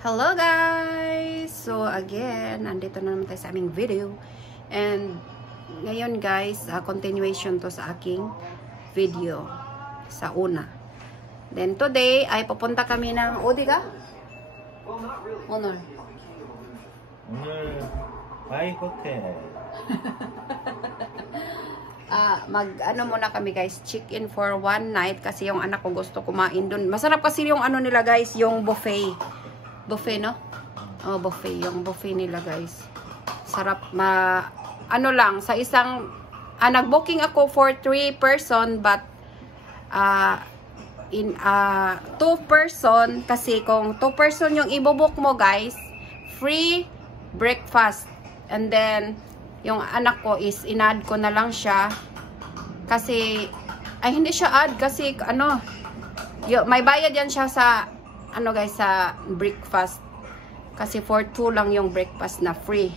Hello guys! So again, nandito na naman tayo sa aming video. And ngayon guys, continuation to sa aking video sa una. Then today ay pupunta kami ng Odiga? Honor. Bye hotel. Mag-ano muna kami guys, check-in for one night kasi yung anak ko gusto kumain dun. Masarap kasi yung ano nila guys, yung buffet. Buffet, no? Oh, buffet. Yung buffet nila, guys. Sarap. Ano lang, sa isang, nag-booking ako for 3 person, but, in 2 person, kasi kung 2 person yung ibobook mo, guys, free breakfast. And then, yung anak ko is, in-add ko na lang siya, kasi, hindi siya add, kasi, may bayad yan siya sa, guys, sa breakfast. Kasi for 2 lang yung breakfast na free.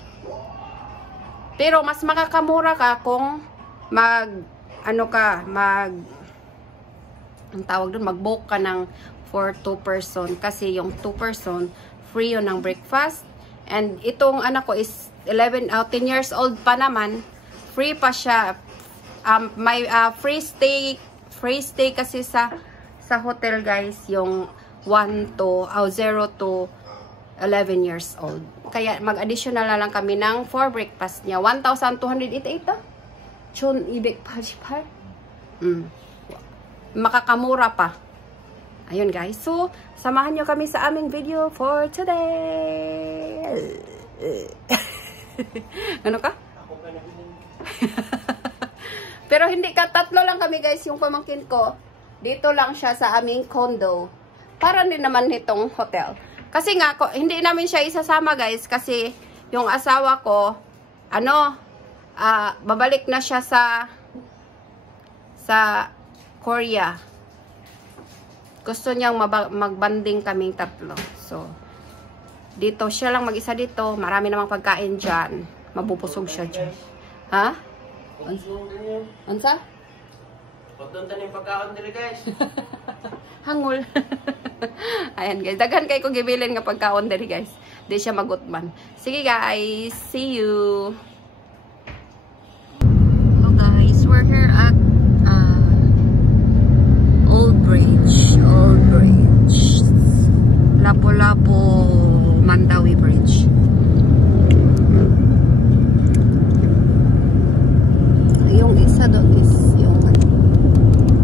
Pero mas makakamura ka kung ang tawag doon, mag-book ka ng for 2 person. Kasi yung 2 person, free yun ng breakfast. And itong anak ko is 10 years old pa naman. Free pa siya. May free stay kasi sa hotel, guys, yung 0 to 11 years old. Kaya mag-additional na lang kami ng for breakfast niya. 1,288 to? Chun ibig pa. Makakamura pa. Ayun guys. So, samahan nyo kami sa aming video for today. Ano ka? Pero hindi ka, 3 lang kami guys, yung pamangkin ko. Dito lang siya sa aming condo. Para din naman nitong hotel. Kasi nga, hindi namin siya isasama guys. Kasi yung asawa ko, babalik na siya sa Korea. Gusto niyang magbanding kaming 3. So, dito siya lang mag-isa dito. Marami namang pagkain dyan. Mabubusog siya dyan. Ha? Ansa? Pagduntan yung pagkaon nila guys. Hangul. Ayan guys, daghan kay ko gibilin nga pagkaon diri guys. Di siya magutman. Sige guys, see you. Hello guys, we're here at Old Bridge. Lapu-Lapu Mandawi Bridge. Yung isa doon is yung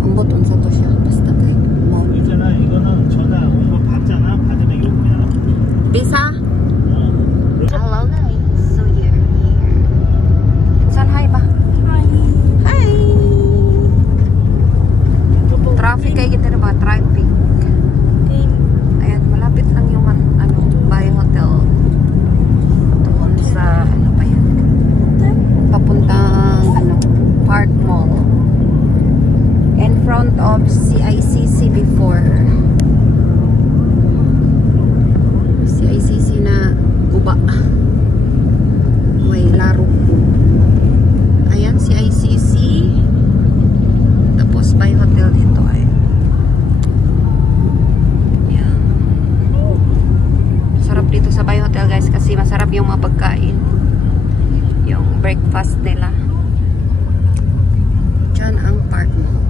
ang button sa to siya. Basta kay 있잖아, 이거는 전화 이거 받잖아. 받으면 요금이야. Visa? Hello guys. So here. Saan hi ba? Hi. Hi. Traffic kayo kita na ba? Traffic. Ayan, malapit lang yung Bay Hotel. Doon sa pa yan? Papuntang Park Mall. In front of CICC before. CICC na guba. May laro. Ayan, CICC. Tapos Bay Hotel dito ay. Ayan. Sarap dito sa Bay Hotel guys kasi masarap yung mga pagkain. Yung breakfast nila. Diyan ang Park Mall.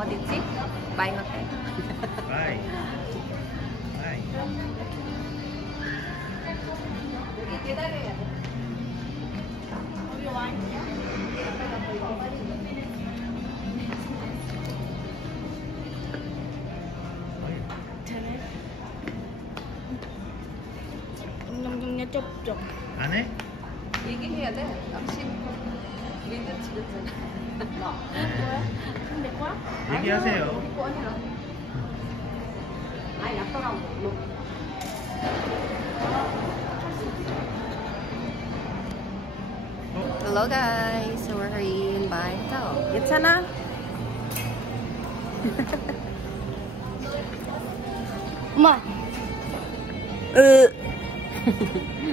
Oditsi? Bay Hotel. Bye. Bye. 영영영 쩝쩝. 안 해? 얘기해야 돼. 당신 민트 지금 근데 거야? 얘기하세요. 아니 약속하고 Hello guys, so we're in Bay Hotel. It's 엄마.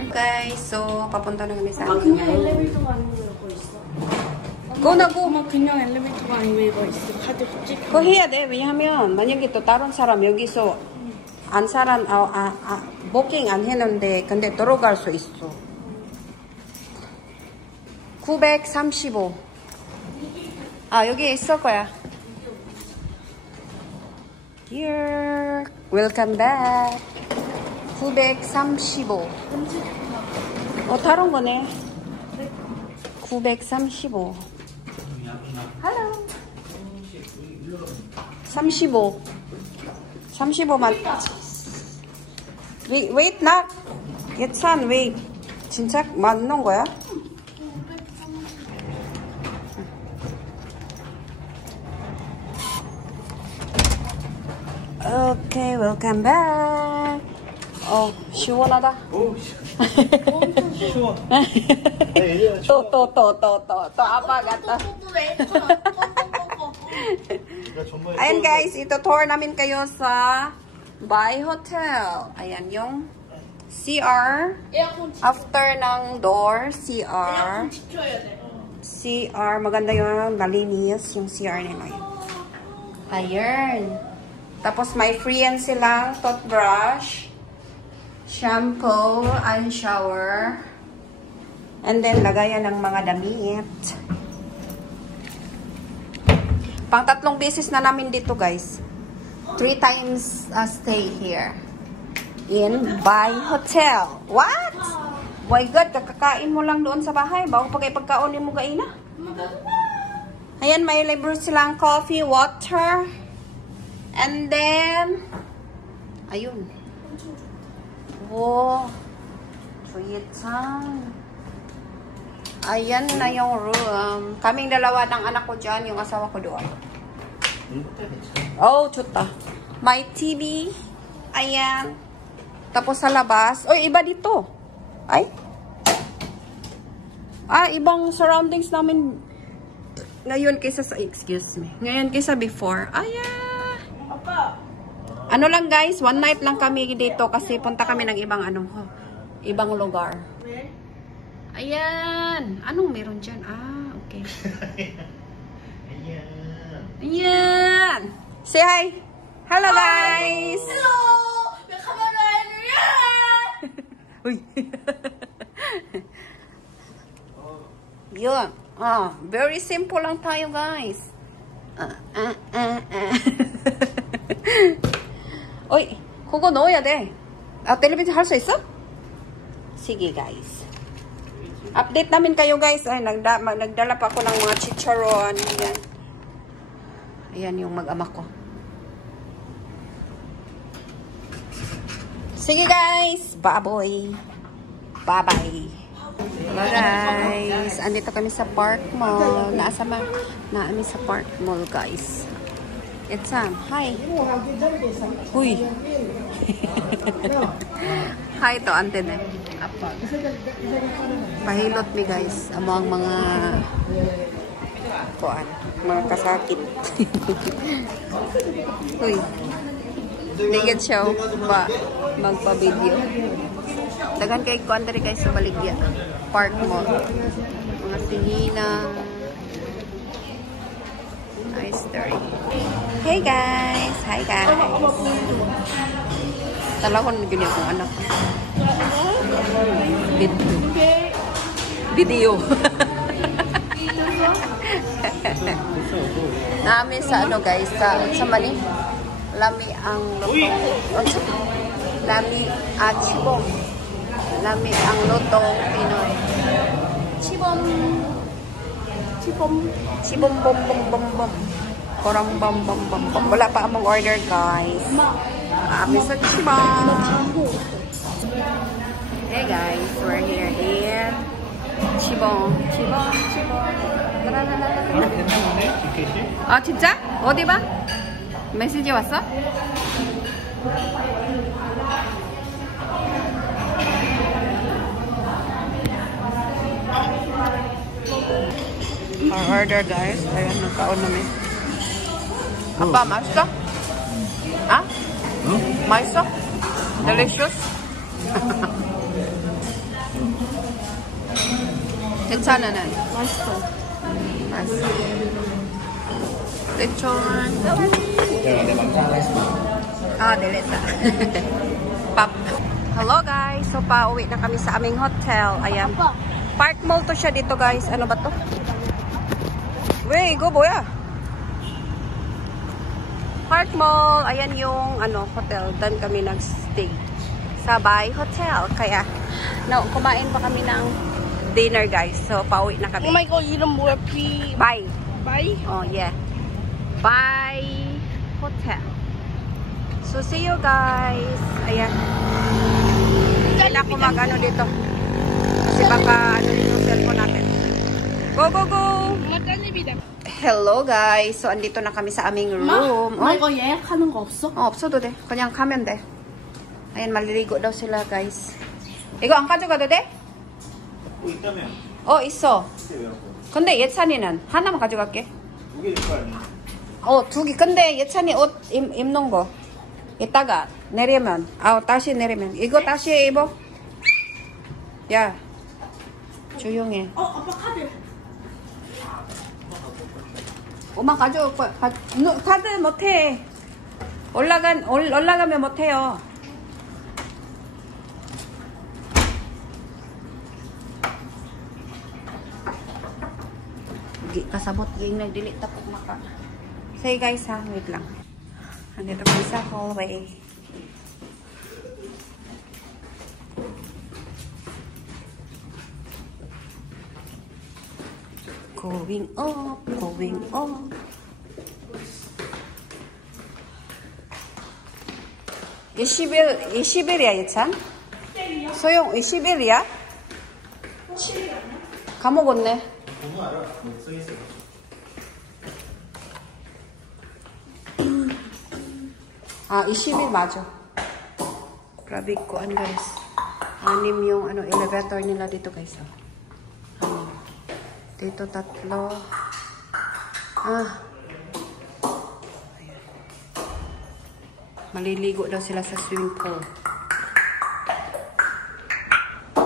Guys, so papunta na kami sa 그냥 엘리베이터가 아닌 거 있어. Go na, go. 엄마 그냥 엘리베이터가 아니고 이거 있어. 카드 찍. 그거 해야 돼. 왜냐하면 만약에 또 다른 사람 여기서 안 사람 부킹 안 했는데 근데 들어갈 수 있어. 935. 아 여기 있을 거야. Here, welcome back. 935. 다른 거네. 935. Hello. 35. 35만. Wait, nak. 예찬, wait. 진짜 맞는 거야? Okay, welcome back. 시원하다. 쉬워. 네, 또 아빠 같다. Ayan guys, ito tour namin kayo sa Bay Hotel. Ayan yung CR. After ng door, CR. CR, maganda yung malinis yung CR nila. Ayan. Tapos may free yan silang toothbrush, shampoo, and shower. And then lagayan ng mga damit. Pang 3 beses na namin dito guys. 3 times stay here. In Bay Hotel. What? My God, kakakain mo lang doon sa bahay. Bago pag ipagkaonin mo gaina. Ayan, may libre silang coffee, water. And then, ayun. Wow. Sweet-sang. Ayan na yung room. Kaming dalawa ng anak ko dyan, yung asawa ko doon. Oh, chuta. May TV. Ayan. Tapos sa labas. Oy, iba dito. Ay. Ibang surroundings namin ngayon kaysa sa, excuse me. Ngayon kaysa before. Ayan. Ano lang guys, one night lang kami dito kasi punta kami ng ibang lugar. Ayan. Anong meron dyan? Okay. Ayan. Say hi. Hello guys. Hello. May camera yan. Uy. Yun. Very simple lang tayo guys. Oy, 그거 넣어야 돼. 텔레비전 할 수 있어? Sige guys. Update namin kayo guys. Ay, nagdala pa ako ng mga chicharon. Ayan. Ayan yung mag-ama ko. Sige guys. Baboy. Bye-bye. Hello guys. Andito kami sa Park Mall. Naami sa Park Mall guys. It's hi. Uy. Hi to ante na. Apa. Pahilot mi guys. Amo ang mga mga kasakit. Uy. Digit siya magpa-video. Dagan kay kuan diri guys sa Baligya. Park Mall. Mga sinina. Nice story. Hey guys! Hi guys! Talakon yun yung anak. Video. Namin sa guys, sa mali. Lami ang lutong. Lami at chibong. Lami ang lutong Pinoy. Chibong. Chibong bom bom bom bom. Korang bom bom bom bom. Wala pa among order guys. Amin sa chibong. Hey guys, we're here in Chibong. 진짜? 어디 봐? 메시지 왔어? Our order guys. Ayan, nagkaon namin. Apa, 맛있어? 맛있어? Delicious? 괜찮아, 난. 맛있어. Lechon. Deleta. Pop. Hello guys. So, pauwi na kami sa aming hotel. Ayan. Park Mall to siya dito guys. Ano ba to? Wey, go boya. Park Mall. Ayan yung hotel. Dan kami nag-stay. Sa Bay Hotel. Kaya, kumain pa kami ng dinner guys. So, pauwi na kami. Oh my god, 이름 뭐야? 비. Bye. 바이? Oh, yeah. Bye Hotel. So, see you guys. Ayan. Hindi na ako mag-ano dito. Kasi baka yung cellphone natin. Go, go, go! Hello guys. So, andito na kami sa aming room. 나 이거 예약하는 거 없어? 없어도 돼. 그냥 가면 돼. Ayan, maliligo daw sila guys. 이거 안 가져가도 돼? 있다며. 있어. 근데 예찬이는 하나만 가져갈게. 2개 줄 거 아니야? 2개. 근데 예찬이 옷 입는 거 이따가 내리면 다시 내리면 이거 다시 입어. 야 조용해. 아빠 카드. 엄마 가져올 거야. 카드 못해. 올라가면 못해요. Kasabot yung nag-delete tapos maka. Say guys ha, wait lang. Andito kami sa hallway. Going up, going up. 20일이야 예찬? 소영 20일이야? 까먹었네. 번호 알아? 써있어. 아, 20일 맞아. Grabe ko, guys. 6 yung elevator nila dito, guys. Dito 3. Ayan. Maliligo daw sila sa swimming pool.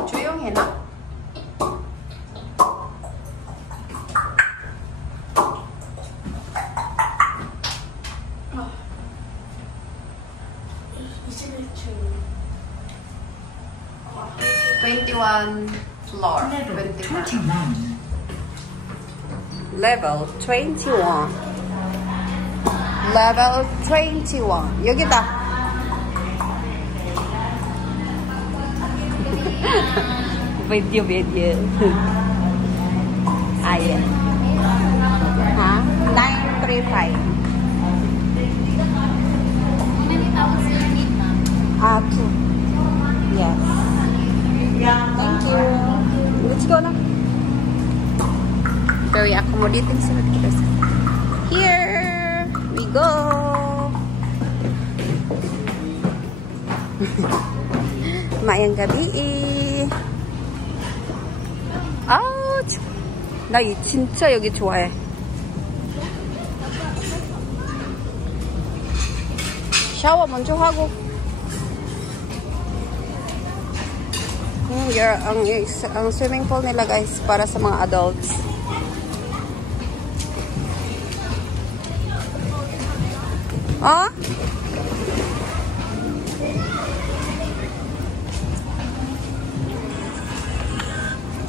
조용해 na? Floor. 21. Level 21. Level 21. 여기다. Video. Ayan. Ha? 935. 2. Yes. Thank you. Let's go na. Very accommodating sila dito. Here we go. Mayang gabi. Ouch. 나 진짜 여기 좋아해. 샤워 먼저 하고. Ang swimming pool nila guys para sa mga adults.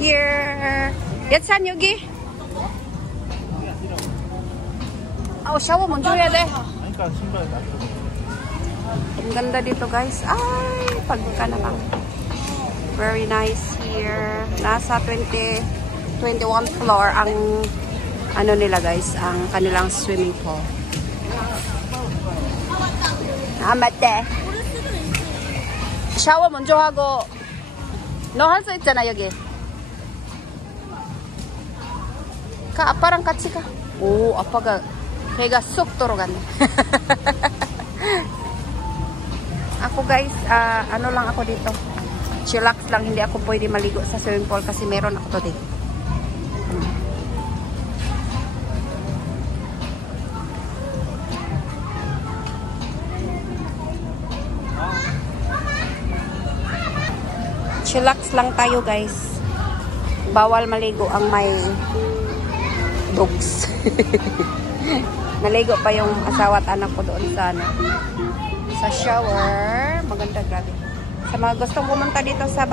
Here. 예찬 여기. 샤워 먼저 해야 돼. 그러니까 신발 나. Ang ganda dito guys. Ay, pagka na lang. Very nice here. Nasa 21 floor ang nila guys, ang kanilang swimming pool. 맞대. 샤워 먼저 하고. 너 할 수 있잖아 여기. 아빠랑 같이 가. 오, 아빠가 배가 쏙 들어갔네. Ako guys, lang ako dito. Chillax lang, hindi ako pwede maligo sa swimming pool kasi meron ako today. Chillax lang tayo guys. Bawal maligo ang may dogs. Naligo pa yung asawa at anak ko doon sa ano, sa shower. Maganda, grabe. Sa mga gustong pumunta dito sa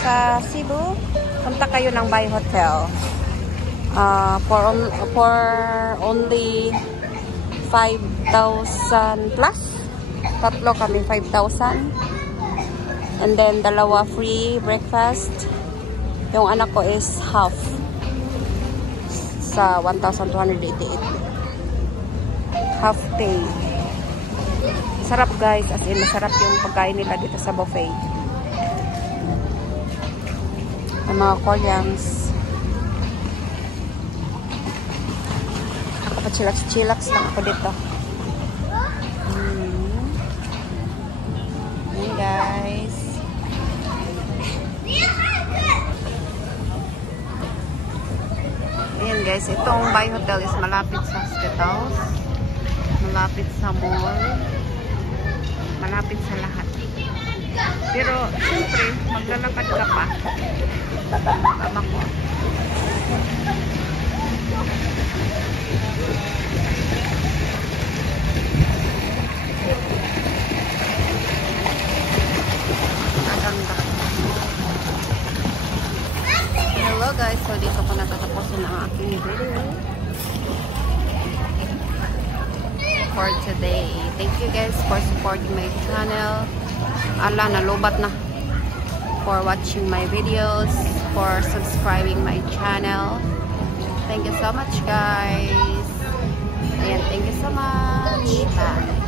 sa Cebu, punta kayo ng Bay Hotel. For only 5,000 plus. Tatlo kami, 5,000. And then, dalawa free breakfast. Yung anak ko is half. Sa 1,288. Half pay. Sarap guys, as in masarap yung pagkain nila dito sa buffet. Ang mga Koreans. Ako pa chillax lang ako dito. Ayan guys. Ayan guys, itong Bay Hotel is malapit sa hospitals. Malapit sa mall, malapit sa lahat. Pero, siyempre, maglalakad ka pa. Tama ko. Maganda. Hello guys, so dito ko natatapusin ang aking video for today. Thank you guys for supporting my channel. Ala, nalubat na. For watching my videos, for subscribing my channel. Thank you so much guys. Ayan, thank you so much. Bye.